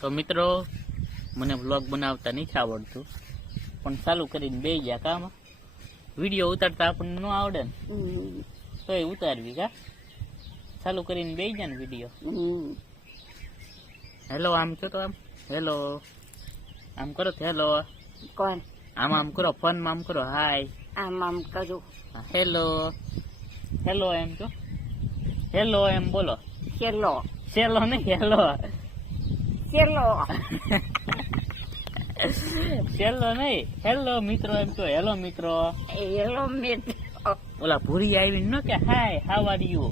તો મિત્રો મને વ્લોગ બનાવતા નથી આવડતું પણ ચાલુ કરીને બે ગયા કામ. વીડિયો ઉતારતા આપણને ન આવડે ને. તો એ ઉતારવી કા? ચાલુ કરીને બે ગયા ને વીડિયો. હેલો આમ કરો આમ. હેલો. આમ કરો હેલો. કોણ? આમ આમ કરો ફોનમાં આમ કરો. હાય. આમ આમ કરો. હેલો. હેલો એમ છો હેલો એમ બોલો. ચેલો હેલો નહીં હેલો. ચેલો સેલો નહીં. હેલો મિત્રો એમ કહો. હેલો મિત્રો. હેલો મિત્રો. ઓલા ભૂરી આવીને ન કે હાય હાવ આર યુ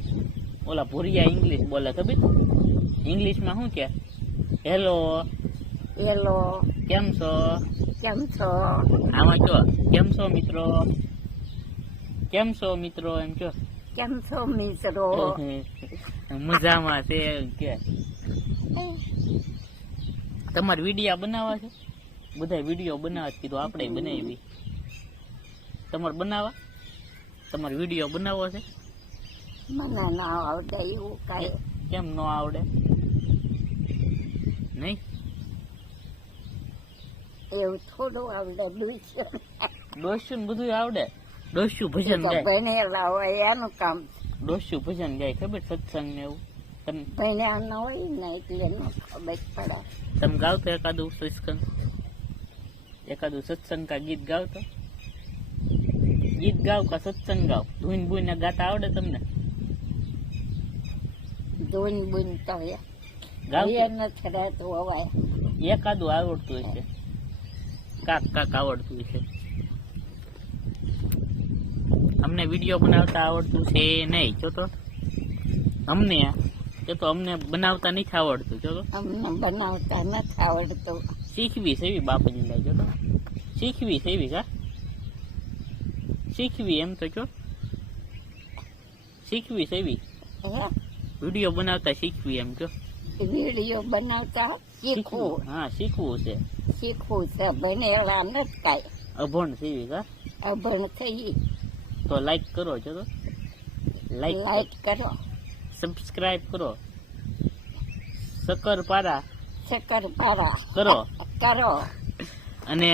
ઓલા ભૂરિયા ઇંગ્લિશ બોલે ખબર? ઇંગ્લિશમાં શું કે? હેલો એલો કેમ છો? કેમ છો? આમાં કયો કેમ છો મિત્રો? કેમ છો મિત્રો? એમ કયો કેમ છો મિત્રો? મજામાં છે કે તમારે વિડીયા બનાવવા છે? બધા વીડિયો બનાવવા કીધું આપણે બનાવી. તમારે બનાવવા? તમારે વીડિયો બનાવવો છે? મને ના આવડે એવું કઈ. કેમ ન આવડે? નહીં? એવું થોડું આવડે દુશ્મન ડોસ્યું બધું આવડે? ડોસ્યું ભજન ગાય. ભણેલા હોય એનું કામ ડોસ્યું ભજન ગાય ખબર? સત્સંગ ને એવું. તમે ભણ્યા ન હોય ને એટલે ન ખબર પડે તમે ગાવ તો એકાદું સત્સંગ એકાદું સત્સંગ કા ગીત ગાવ તો ગીત ગાવ કા સત્સંગ ગાવ ધૂન બુન ગાતા આવડે તમને ધૂન બૂન તો એ નથી રહેતું હવે એકાદું આવડતું હશે કાક કાક આવડતું હશે અમને વીડિયો બનાવતા આવડતું છે નહીં જો તો અમને એ તો અમને બનાવતા નથી આવડતું જો અમને બનાવતા નથી આવડતું. શીખવી સેવી બાપાજી લઈ જો શીખવી છે એવી કા? શીખવી એમ તો જો. શીખવી છે એવી? વીડિયો બનાવતા શીખવી એમ કયો વીડિયો બનાવતા શીખવું. હા શીખવું છે. શીખવું છે ભણેલા નથી કાંઈ. અભણ સેવી કા? અભણ થઈ. તો લાઈક કરો ચલો લાઈક લાઈક કરો. સબસ્ક્રાઇબ કરો. શકરપારા શક્કરપારા. કરો. કરો. અને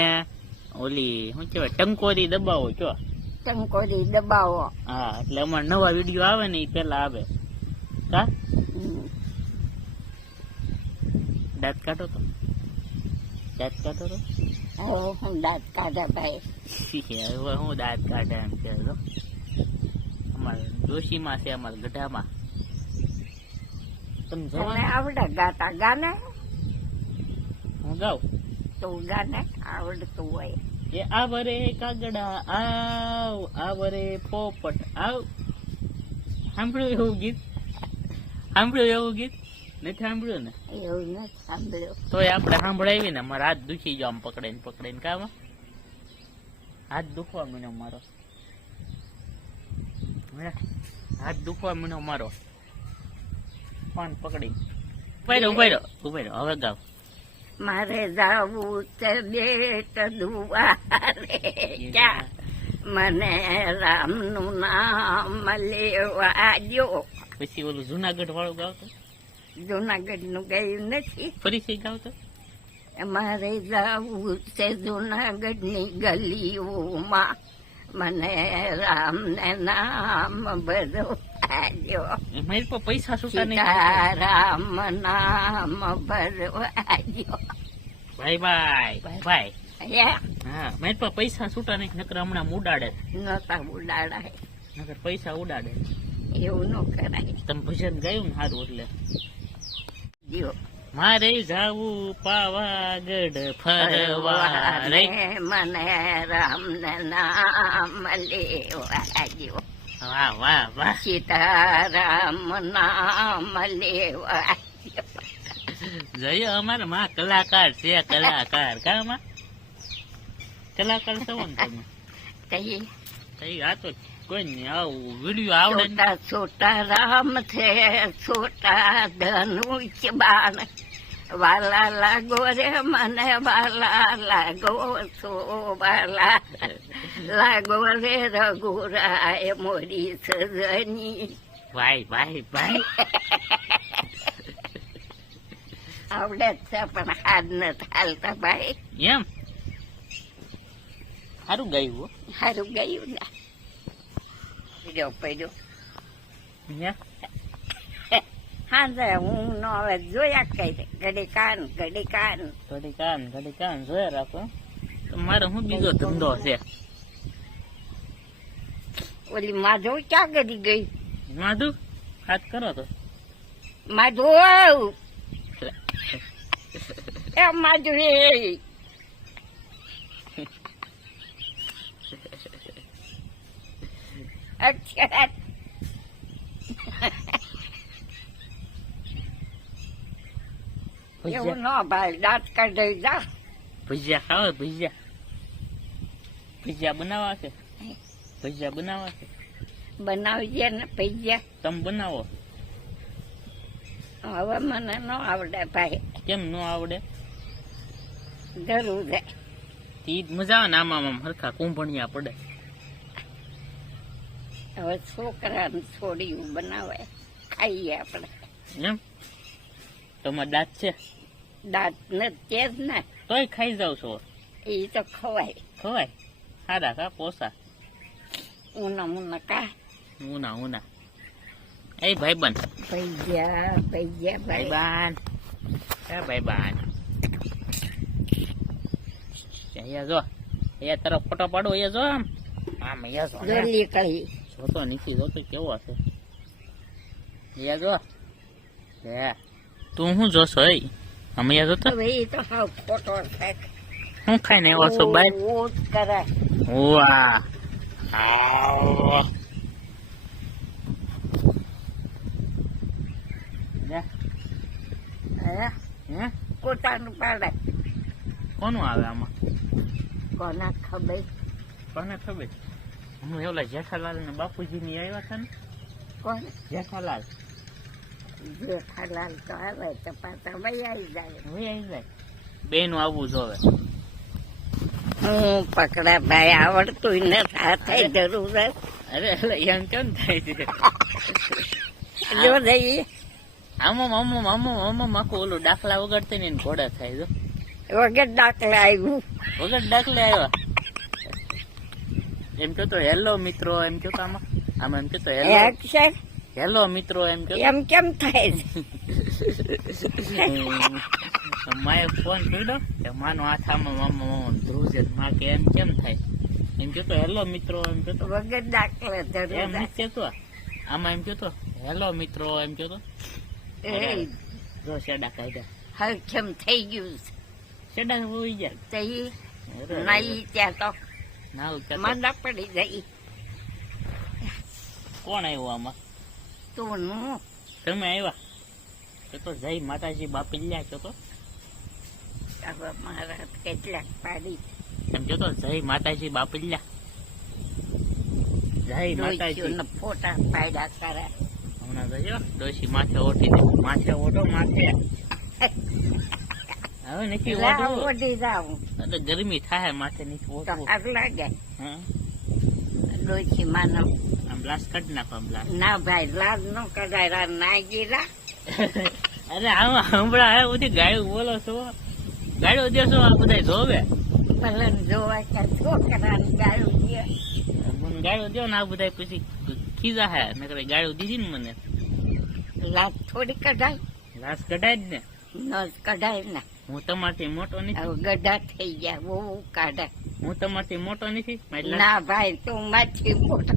ઓલી શું કહેવાય ટંકોરી દબાવો છો ટંકોરી દબાવો. હા એટલે અમારે નવા વીડિયો આવે ને એ પેલા આવે. કા દાંત કાઢો તો. દાંત કાઢો તો. હું દાંત કાઢા ભાઈ. હવે હું દાંત કાઢે એમ કે અમારે ડોશીમાં છે અમારા ગઢામાં. તમે તને આવડે ગાતા ગાને? હું ગાઉં તું ગાને? આવડતું હોય. એ આવરે કાગડા આવ આવરે પોપટ આવ. સાંભળ્યું એવું ગીત? સાંભળ્યું એવું ગીત? નથી સાંભળ્યું ને? એવું નથી સાંભળ્યું. તો આપણે સાંભળાવી ને મારા હાથ દુખી ગયો આમ પકડીને પકડીને કામ હાથ દુખવા મીનો મારો. હાથ દુખવા મીનો મારો. ફોન પકડી. હવે ગાવ. મારે જાવું છે બેટ દુવારે ક્યાં મને રામનું નામ લેવા જો પછી ઓલું જુનાગઢ વાળું ગાવતો જુનાગઢનું ગયું નથી. ફરીથી ગાવતો મારે જાવું છે જુનાગઢની ગલીઓમાં. મને રામ ને નામ ભરવા જો મારી પર પૈસા છૂટા નહીં. રામ નામ ભરવા ભાઈ ભાઈ ભાઈ હા મારી પર પૈસા છૂટા નહીં નકર હમણાં ઉડાડે. નતા ઉડાડાય. નકર પૈસા ઉડાડે. એવું ન કરાય. તમે ભજન ગાયું ને સારું એટલે. જીઓ મારે જાવું પાવાગઢ ફરવા રે. મને રામ નામ લેવા વાહ સીતારામ નામ લેવા જય અમારે માં કલાકાર છે કલાકાર કા માં કલાકાર છો ને તમે કઈ કઈ આ તો કોઈ નહીં આવું વીડિયો આવડે છોટા છોટા રામ છે છોટા ધનુષ બાણ વાલા લાગો રે મને વાલા લાગો છો વાલા લાગો રે રઘુરાય મોરી સજની ભાઈ ભાઈ ભાઈ આવડે જ છે પણ હાથ નથી હાલતા ભાઈ એમ સારું ગાયું હો. સારું ગયું ને. પડ્યો પડ્યો. હે? હાજર હું નો હવે જોયા કઈ ઘડી કાન ઘડી કાન. ઘડી કાન ઘડી કાન જોયા રાખો. તો મારે શું બીજો ધંધો છે? ઓલી માધવ ક્યાં કરી ગઈ? માધુ હાથ કરો તો. માધવ! એ માધુ એ. અચ્છા એવું ન ભાઈ દાંત કાઢી જા. ભજીયા ખાવ ભજીયા. ભજીયા બનાવવા છે. ભજીયા બનાવો છે? બનાવજે ને પૈસા. તમે બનાવો. હવે મને ન આવડે ભાઈ. કેમ ન આવડે? જરૂર છે. ઈ મજા આવે ને આમાં આમ હરખા કુંભણિયા પડે. હવે છોકરાને છોડ્યું બનાવે. ખાઈએ આપણે. એમ? તમારા દાંત છે? દાંત ને તે જ ને. તોય ખાઈ જાવ છો? એ તો ખવાય. ખવાય? સારા કા પોસા? ઉના મુના કા ઉના ઉના એ ભાઈબંધ પૈજા પૈજા ભાઈ ભાઈબાન એ ભાઈબાન અહીંયા જો અહીંયા તરફ ફોટો પાડો અહીંયા જો આમ આમ અહીંયા જો ને. જોલી કહી જોતો નીકળી જોતો કેવો હશે અહીંયા જો હે તું શું જોશો એ અમે અહીંયા જોતો હવે તો હાવ ખોટો છે હું ખાઈને આવ્યો છો બાય વાહ હે હે પોતાનું પાડે કોનું આવે આમાં કોના ખબર? કોને ખબર? હું ઓલા જેઠાલાલ ને બાપુજી ની આવ્યા હતા ને? કોને જેઠાલાલ. જેઠાલાલ તો આવે તો પાછા વહી આવી જાય. હવે આવી જાય. બેનું આવવું જોવે હું પકડા ભાઈ આવડતું ને સાથે જરૂર અરે એમ કેમ થાય છે? જો જઈએ. આમાં આમાં આમાં આમાં માખું ઓલું દાખલા વગર ને ઘોડા થાય જો. વગર દાખલા આવ્યું. વગર દાખલા આવ્યા? એમ કહો તો હેલો મિત્રો. એમ તો આમાં આમાં એમ કહો તો હેલો હેલો મિત્રો. એમ કહો એમ કેમ થાય? છે માએ ફોન કર્યો કે માનો હાથ આમાં મામા મામા ધ્રુવ છે માં કે એમ કેમ થાય એમ કહો તો હેલો મિત્રો એમ કહો તો વગર દાખલા જરૂર એમ છે. નથી કહેતો આમાં એમ કહો તો હેલો મિત્રો એમ કહો તો એ જો શેડા કાઢ્યા હવે કેમ થઈ ગયું છે શેડા હોઈ જાય તે ઈ અરે, નહીં ત્યાં તો ના ઉચા તો. માંદા પડી જાય કોણ આવ્યું આમાં તું નું તમે આવ્યા તો તો જય માતાજી બાપી લ્યા છો તો હવે મારા કેટલાક પાડી. એમ તો જય માતાજી બાપી જય માતાજી. ફોટા પાડ્યા કરે હમણાં જોજો ડોશી માથે ઓઠી દે. માથે ઓઢો માથે. હવે નથી લા, ઓઢી જાઉં એટલે ગરમી થાય માથે નથી ઓઢવું. હાર લાગે. હા? માનો આમ બ્લાસ કાઢી નાખો આમ બ્લાસ ના ભાઈ લાજ નો કરાય રા ના ગીરા અરે આમ હમણાં બધી ગાયું બોલો છો. ગાયો દેશો આ બધા જોવે? ભલે જોવાય કે છોકરાને ગાયું દે. મને ગાયો દો ને આ બધા પછી ખીજા હે. નકર ગાડો દીધી ને મને. લાશ થોડી કઢાય. લાશ કઢાય જ ને? નસ કઢાય ને. હું તમારથી મોટો નથી. ગઢા થઈ ગયા બહુ કાઢા. હું તમારથી મોટો નથી? ના ભાઈ તું માથી મોટો.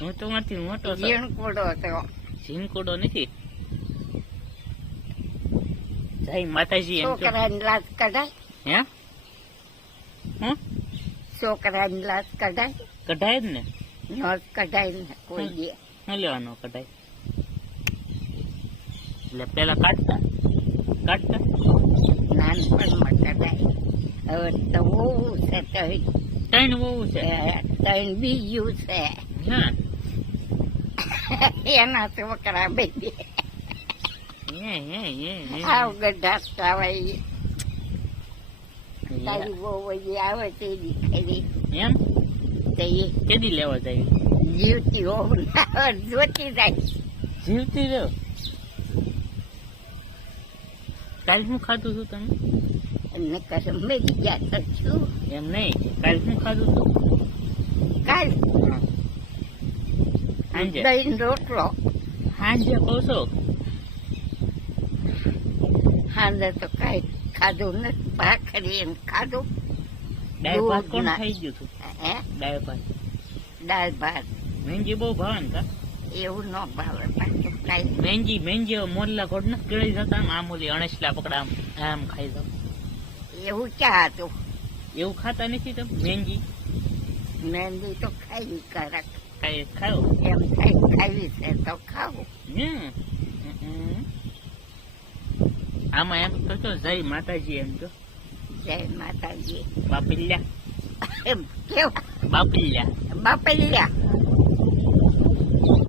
હું તમારથી મોટો છું. હતો કોડો તો નથી? જય માતાજી છોકરાની લાજ કઢાય. હે? છોકરાની લાજ કઢાય. કઢાય જ ને? નસ કઢાય ને કોઈ દે. શું લેવાનો કઢાય. એટલે પેલા કાઢતા. કાઢતા? નાનપણમાં કઢાય. હવે તો બહુ છે ત્રણ વહુ છે? તઈ બીજું છે. એના છોકરા બે. આવ ગઢા ખાવાય તારી બહુ આવે તે દીકરી એમ? તે કેદી લેવા જાય? જીવતી હોવ જોતી જાય. જીવતી રહ્યો કાલ શું ખાધું છું તમે અને કરે મેરી ગયા તો છું. એમ નહીં કાલ શું ખાધું હતું કાલ? સાંજે? રોટલો. સાંજે કહો છો હાંજે તો કઈ ખાધું નથી ભાખરી એમ ખાધું. દાળ ભાત કોણ ખાઈ ગયું હતું? હે? દાળ ભાત. દાળ ભાત. મેંજી બહુ ભાવે ને એવું ન ભાવે પાછું કાંઈ. મેંજી મેંજી મોરલા ઘોડ ને કેળી જતા આમ ઓલી અણસલા પકડા આમ આમ ખાઈ જાવ એવું ચા હતું? એવું ખાતા નથી તમે? મેંજી મહેંદી તો ખાઈ કરક ખાઈ ખાવ એમ ખાઈ ખાવી છે તો ખાવ હમ. આમાં એમ તો શું જય માતાજી એમ તો જય માતાજી. બાપલ્યા. એમ કેવું? બાપલ્યા. બાપલિયા.